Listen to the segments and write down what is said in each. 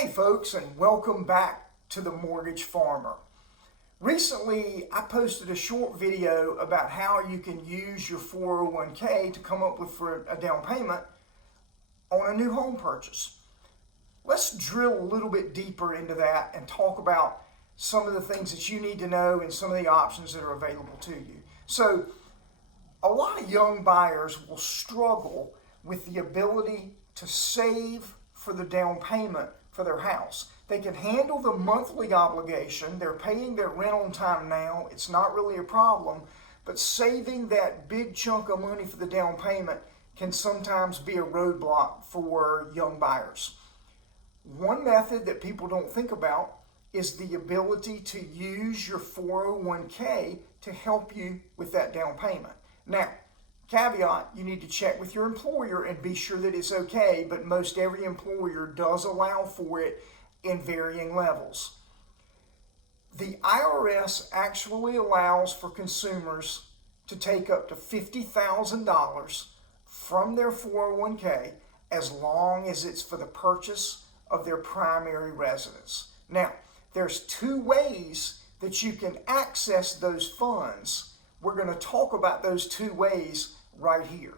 Hey folks, and welcome back to The Mortgage Farmer. Recently, I posted a short video about how you can use your 401k to come up with for a down payment on a new home purchase. Let's drill a little bit deeper into that and talk about some of the things that you need to know and some of the options that are available to you. So, a lot of young buyers will struggle with the ability to save for the down payment for their house. They can handle the monthly obligation. They're paying their rent on time now. It's not really a problem, but saving that big chunk of money for the down payment can sometimes be a roadblock for young buyers. One method that people don't think about is the ability to use your 401k to help you with that down payment. Now, caveat, you need to check with your employer and be sure that it's okay, but most every employer does allow for it in varying levels. The IRS actually allows for consumers to take up to $50,000 from their 401k as long as it's for the purchase of their primary residence. Now, there's two ways that you can access those funds. We're going to talk about those two ways right here.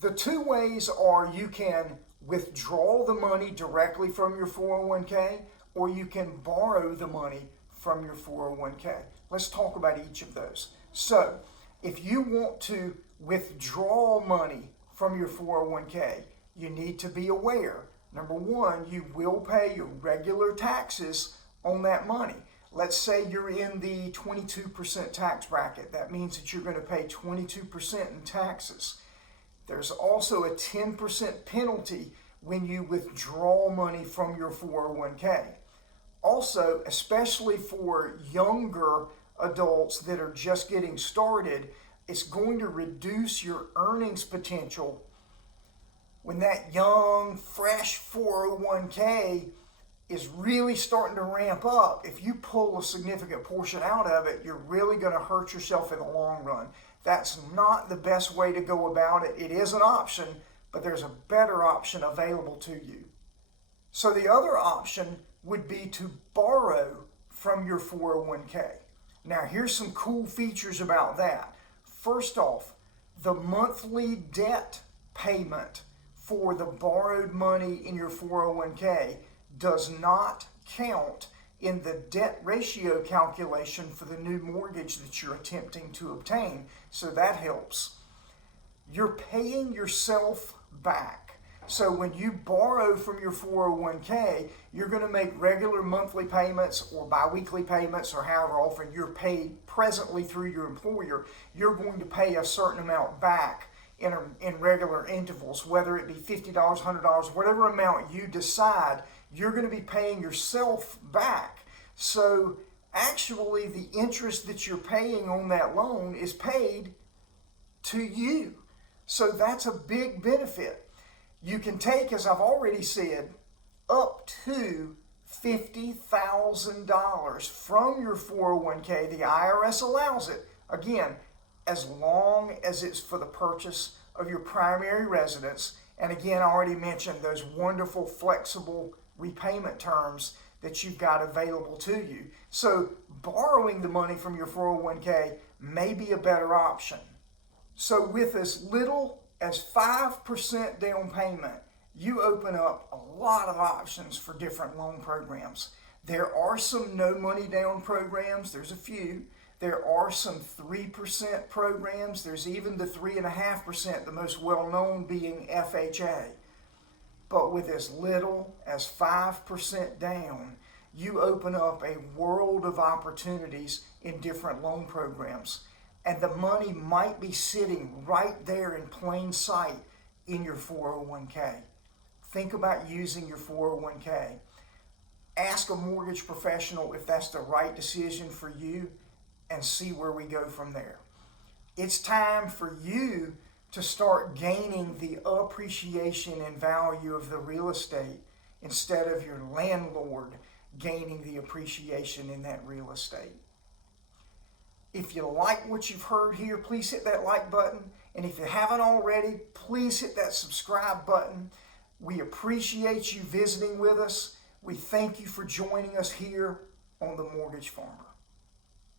The two ways are you can withdraw the money directly from your 401k or you can borrow the money from your 401k. Let's talk about each of those. So, if you want to withdraw money from your 401k, you need to be aware. Number one, you will pay your regular taxes on that money. Let's say you're in the 22% tax bracket. That means that you're going to pay 22% in taxes. There's also a 10% penalty when you withdraw money from your 401k. Also, especially for younger adults that are just getting started, it's going to reduce your earnings potential when that young, fresh 401k is really starting to ramp up. If you pull a significant portion out of it, you're really going to hurt yourself in the long run. That's not the best way to go about it. It is an option, but there's a better option available to you. So the other option would be to borrow from your 401k. Now here's some cool features about that. First off, the monthly debt payment for the borrowed money in your 401k does not count in the debt ratio calculation for the new mortgage that you're attempting to obtain. So that helps. You're paying yourself back. So when you borrow from your 401k, you're going to make regular monthly payments or biweekly payments or however often you're paid presently through your employer. You're going to pay a certain amount back in regular intervals, whether it be $50, $100, whatever amount you decide, you're going to be paying yourself back. So actually the interest that you're paying on that loan is paid to you. So that's a big benefit. You can take, as I've already said, up to $50,000 from your 401k. The IRS allows it. Again, as long as it's for the purchase of your primary residence. And again, I already mentioned those wonderful flexible repayment terms that you've got available to you. So borrowing the money from your 401k may be a better option. So with as little as 5% down payment, you open up a lot of options for different loan programs. There are some no money down programs. There's a few. There are some 3% programs. There's even the 3.5%, the most well-known being FHA. But with as little as 5% down, you open up a world of opportunities in different loan programs. And the money might be sitting right there in plain sight in your 401k. Think about using your 401k. Ask a mortgage professional if that's the right decision for you and see where we go from there. It's time for you to start gaining the appreciation and value of the real estate instead of your landlord gaining the appreciation in that real estate. If you like what you've heard here, please hit that like button. And if you haven't already, please hit that subscribe button. We appreciate you visiting with us. We thank you for joining us here on The Mortgage Farmer.